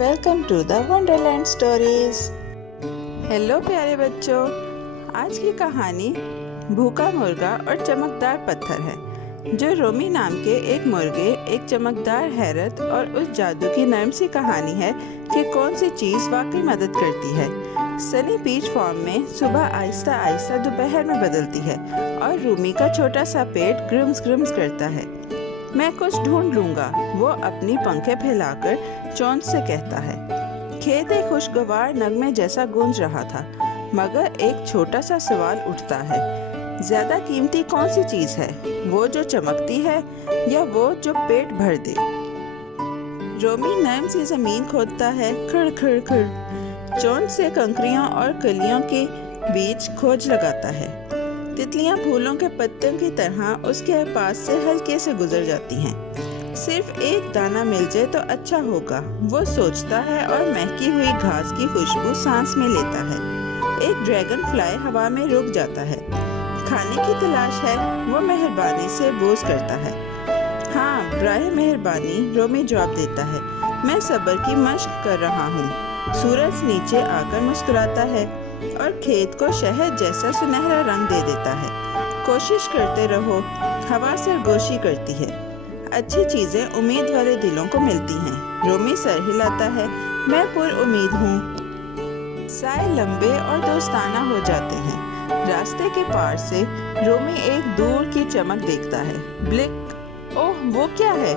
Welcome to the wonderland stories. Hello प्यारे बच्चों, आज की कहानी भूखा मुर्गा और चमकदार पत्थर है, जो रोमी नाम के एक मुर्गे, एक चमकदार हैरत और उस जादू की नर्म सी कहानी है कि कौन सी चीज़ वाकई मदद करती है। सनी बीच फॉर्म में सुबह आहिस्ता आहिस्ता दोपहर में बदलती है और रूमी का छोटा सा पेट ग्रम्स ग्रम्स करता है। मैं कुछ ढूंढ लूंगा, वो अपनी पंखें फैलाकर चोंच से कहता है। खेत एक खुशगवार नगमे जैसा गूंज रहा था, मगर एक छोटा सा सवाल उठता है, ज्यादा कीमती कौन सी चीज है, वो जो चमकती है या वो जो पेट भर दे। रोमी नर्म सी जमीन खोदता है, खड़ खड़ खड़, चोंच से कंकरियों और कलियों के बीच खोज लगाता है। तितलियां फूलों के पत्तों की तरह उसके पास से हल्के से गुजर जाती हैं। सिर्फ एक दाना मिल जाए तो अच्छा होगा, वो सोचता है और महकी हुई घास की खुशबू सांस में लेता है। एक ड्रैगन फ्लाई हवा में रुक जाता है। खाने की तलाश है, वो मेहरबानी से बोझ करता है। हाँ, बराए मेहरबानी, रोमी जवाब देता है। मैं सब्र की मश्क कर रहा हूँ। सूरज नीचे आकर मुस्कुराता है और खेत को शहद जैसा सुनहरा रंग दे देता है। कोशिश करते रहो, हवा सरगोशी करती है। अच्छी चीजें उम्मीद वाले दिलों को मिलती हैं। रोमी सर हिलाता है, मैं पुर उम्मीद हूँ। साए लंबे और दोस्ताना हो जाते हैं। रास्ते के पार से रोमी एक दूर की चमक देखता है। ब्लिक, ओह वो क्या है?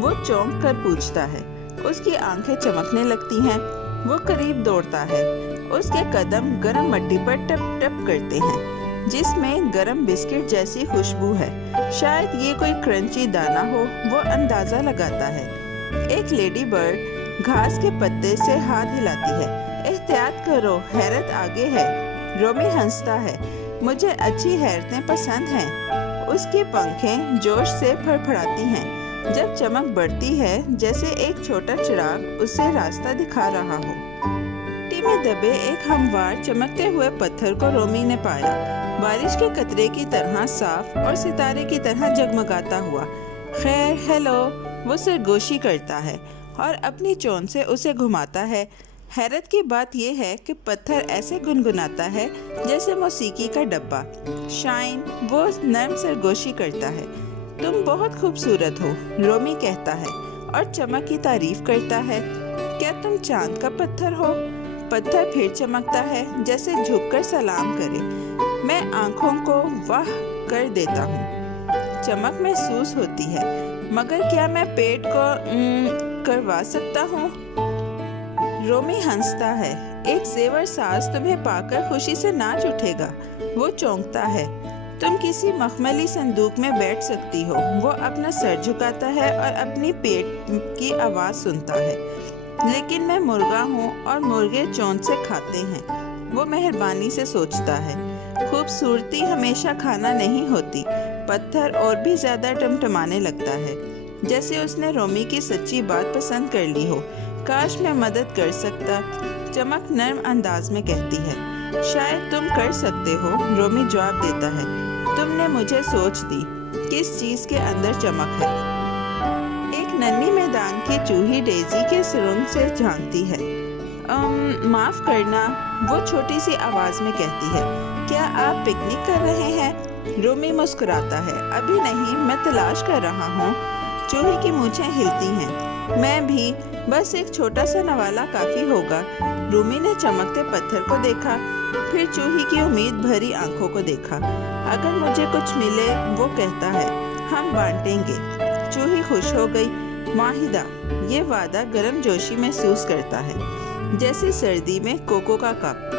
वो चौंक कर पूछता है। उसकी आंखें चमकने लगती हैं। वो करीब दौड़ता है। उसके कदम गरम मट्टी पर टप टप करते हैं, जिसमें गरम बिस्किट जैसी खुशबू है। शायद ये कोई क्रंची दाना हो, वो अंदाजा लगाता है। एक लेडी बर्ड घास के पत्ते से हाथ हिलाती है। एहतियात करो, हैरत आगे है। रोमी हंसता है। मुझे अच्छी हैरतें पसंद हैं। उसकी पंखें जोश से फड़फड़ाती हैं जब चमक बढ़ती है, जैसे एक छोटा चिराग उसे रास्ता दिखा रहा हो। मिट्टी में दबे एक हमवार चमकते हुए पत्थर को रोमी ने पाया, बारिश के कतरे की तरह साफ और सितारे की तरह जगमगाता हुआ। खैर, हेलो, वो सरगोशी करता है और अपनी चोंच से उसे घुमाता है। हैरत की बात यह है कि पत्थर ऐसे गुनगुनाता है जैसे मौसीकी का डब्बा। शाइन, वो नर्म सरगोशी करता है। तुम बहुत खूबसूरत हो, रोमी कहता है और चमक की तारीफ करता है। क्या तुम चांद का पत्थर हो? पत्थर फिर चमकता है, जैसे झुककर सलाम करे। मैं आंखों को वाह कर देता हूँ। चमक महसूस होती है, मगर क्या मैं पेट को करवा सकता हूँ? रोमी हंसता है। एक जेवर साज तुम्हें पाकर खुशी से नाच उठेगा। वो चौंकता है। तुम किसी मखमली संदूक में बैठ सकती हो। वो अपना सर झुकाता है और अपनी पेट की आवाज़ सुनता है। लेकिन मैं मुर्गा हूँ और मुर्गे चोंच से खाते हैं, वो मेहरबानी से सोचता है। खूबसूरती हमेशा खाना नहीं होती। पत्थर और भी ज़्यादा टमटमाने लगता है, जैसे उसने रोमी की सच्ची बात पसंद कर ली हो। काश मैं मदद कर सकता, चमक नर्म अंदाज में कहती है। शायद तुम कर सकते हो, रोमी जवाब देता है। तुमने मुझे सोच दी, किस चीज़ के अंदर चमक है। एक नन्ही मैदान की चूही डेजी के सुरंग से झांकती है। माफ करना, वो छोटी सी आवाज में कहती है। क्या आप पिकनिक कर रहे हैं? रोमी मुस्कुराता है। अभी नहीं, मैं तलाश कर रहा हूँ। चूही की मूंछें हिलती हैं। मैं भी, बस एक छोटा सा नवाला काफी होगा। रोमी ने चमकते पत्थर को देखा, फिर चूही की उम्मीद भरी आंखों को देखा। अगर मुझे कुछ मिले, वो कहता है, हम बांटेंगे। चूही खुश हो गई। माहिदा, ये वादा गर्म जोशी महसूस करता है, जैसे सर्दी में कोको का कप।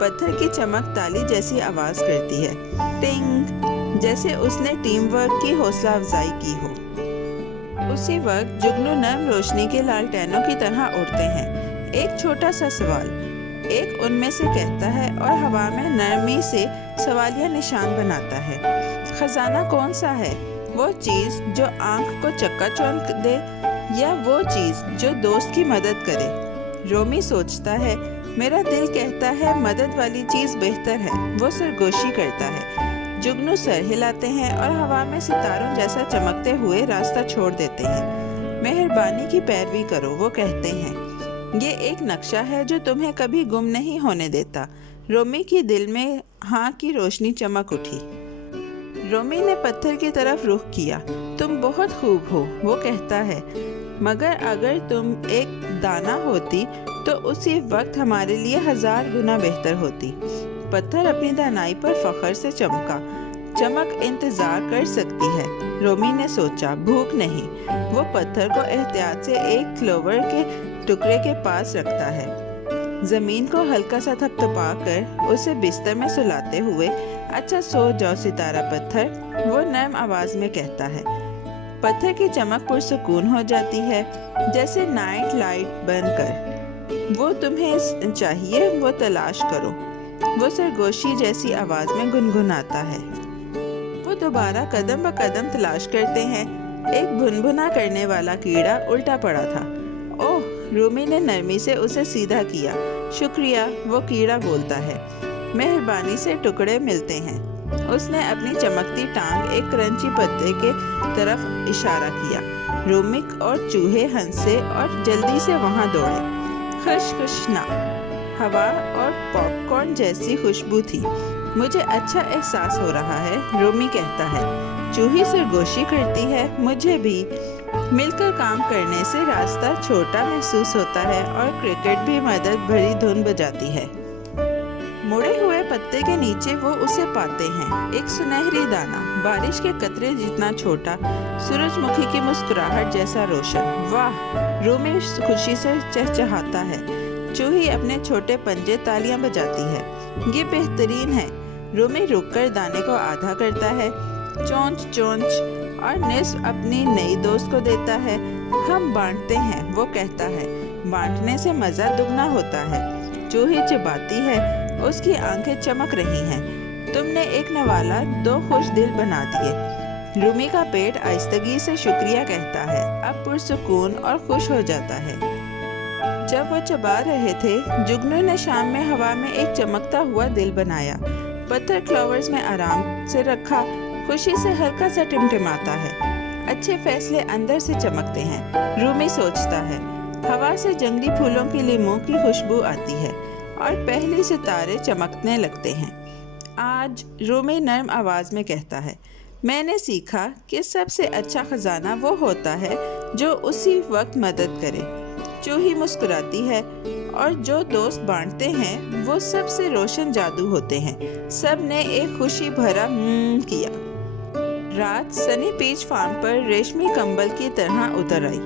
पत्थर की चमक ताली जैसी आवाज करती है, टिंग, जैसे उसने टीम वर्क की हौसला अफजाई की हो। उसी वक्त जुगनू नर्म रोशनी के लालटेनों की तरह उड़ते हैं। एक छोटा सा सवाल, एक उनमें से कहता है और हवा में नरमी से सवालिया निशान बनाता है। खजाना कौन सा है? वो चीज़ जो आंख को चक्काचौंध दे या वो चीज़ जो दोस्त की मदद करे? रोमी सोचता है। मेरा दिल कहता है मदद वाली चीज़ बेहतर है। वो सरगोशी करता है। जुगनू सर हिलाते हैं और हवा में सितारों जैसा चमकते हुए रास्ता छोड़ देते हैं। मेहरबानी की पैरवी करो, वो कहते हैं। یہ ایک نقشہ ہے جو تمہیں کبھی گم نہیں ہونے دیتا۔ رومی کی دل میں ہاں کی روشنی چمک اٹھی۔ رومی نے پتھر کی طرف رخ کیا۔ تم بہت خوب ہو، وہ کہتا ہے، مگر اگر تم ایک دانہ ہوتی تو اسی وقت ہمارے لیے 1000 گنا بہتر ہوتی۔ پتھر اپنی دانائی پر فخر سے چمکا۔ چمک انتظار کر سکتی ہے، رومی نے سوچا، بھوک نہیں۔ وہ پتھر کو احتیاط سے ایک کلوور کے ٹکڑے کے پاس رکھتا ہے، زمین کو ہلکا سا تھپتھپا کر اسے بستر میں سلاتے ہوئے، اچھا سو جاؤ ستارہ پتھر، وہ نرم آواز میں کہتا ہے۔ پتھر کی چمک پرسکون ہو جاتی ہے، جیسے نائٹ لائٹ بن کر۔ وہ تمہیں چاہیے وہ تلاش کرو، وہ سرگوشی جیسی آواز میں گنگناتا ہے۔ وہ دوبارہ قدم بہ قدم تلاش کرتے ہیں۔ ایک بھنبھنا کرنے والا کیڑا الٹا پڑا تھا۔ اوہ، رومی نے نرمی سے اسے سیدھا کیا۔ شکریہ، وہ کیڑا بولتا ہے۔ مہربانی سے ٹکڑے ملتے ہیں۔ اس نے اپنی چمکتی ٹانگ ایک کرنچی پتے کے طرف اشارہ کیا۔ رومی اور چوہے ہنسے اور جلدی سے وہاں دوڑے۔ خشخشنا ہوا اور پاپ کارن جیسی خوشبو تھی۔ مجھے اچھا احساس ہو رہا ہے، رومی کہتا ہے۔ چوہی سرگوشی کرتی ہے، مجھے بھی۔ مل کر کام کرنے سے راستہ چھوٹا محسوس ہوتا ہے اور کرکٹ بھی مدد بھری دھن بجاتی ہے۔ مڑے ہوئے پتے کے نیچے وہ اسے پاتے ہیں، ایک سنہری دانہ، بارش کے قطرے جتنا چھوٹا، سورج مکھی کی مسکراہٹ جیسا روشن۔ واہ، رومی خوشی سے چہچہاتا ہے۔ چوہی اپنے چھوٹے پنجے تالیاں بجاتی ہے۔ یہ بہترین ہے۔ رومی رک کر دانے کو آدھا کرتا ہے، چونچ چونچ، اور نصف اپنی نئی دوست کو دیتا ہے۔ ہم بانٹتے ہیں، وہ کہتا ہے۔ بانٹنے سے مزہ دگنا ہوتا ہے۔ چوہی چباتی ہے، اس کی آنکھیں چمک رہی ہیں۔ تم نے ایک نوالا 2 خوش دل بنا دیے۔ رومی کا پیٹ آہستگی سے شکریہ کہتا ہے، اب پرسکون اور خوش ہو جاتا ہے۔ جب وہ چبا رہے تھے، جگنو نے شام میں ہوا میں ایک چمکتا ہوا دل بنایا۔ پتھر کلوورز میں آرام سے رکھا، خوشی سے ہلکا سا ٹمٹماتا ہے۔ اچھے فیصلے اندر سے چمکتے ہیں، رومی سوچتا ہے۔ ہوا سے جنگلی پھولوں کی لیموں کی خوشبو آتی ہے اور پہلے ستارے چمکنے لگتے ہیں۔ آج، رومی نرم آواز میں کہتا ہے، میں نے سیکھا کہ سب سے اچھا خزانہ وہ ہوتا ہے جو اسی وقت مدد کرے۔ چوہی مسکراتی ہے، اور جو دوست بانٹتے ہیں وہ سب سے روشن جادو ہوتے ہیں۔ سب نے ایک خوشی بھرا کیا۔ رات سنی پیچ فارم پر ریشمی کمبل کی طرح اتر آئی۔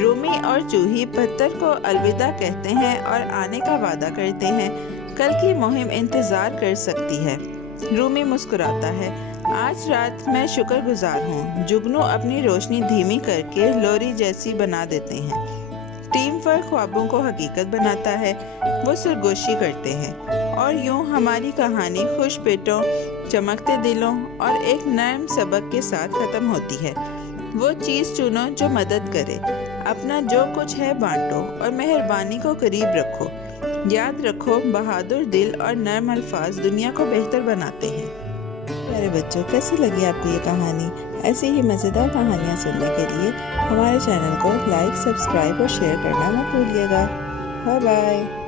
رومی اور چوہی پتھر کو الوداع کہتے ہیں اور آنے کا وعدہ کرتے ہیں۔ کل کی مہم انتظار کر سکتی ہے۔ رومی مسکراتا ہے، آج رات میں شکر گزار ہوں۔ جگنو اپنی روشنی دھیمی کر کے لوری جیسی بنا دیتے ہیں۔ ٹیم ورک خوابوں کو حقیقت بناتا ہے، وہ سرگوشی کرتے ہیں، اور یوں ہماری کہانی خوش پیٹوں، چمکتے دلوں اور ایک نرم سبق کے ساتھ ختم ہوتی ہے۔ وہ چیز چنو جو مدد کرے، اپنا جو کچھ ہے بانٹو، اور مہربانی کو قریب رکھو۔ یاد رکھو، بہادر دل اور نرم الفاظ دنیا کو بہتر بناتے ہیں۔ میرے بچوں، کیسی لگی آپ کو یہ کہانی؟ ایسی ہی مزیدار کہانیاں سننے کے لیے ہمارے چینل کو لائک، سبسکرائب اور شیئر کرنا مت بھولیے گا۔ Bye bye.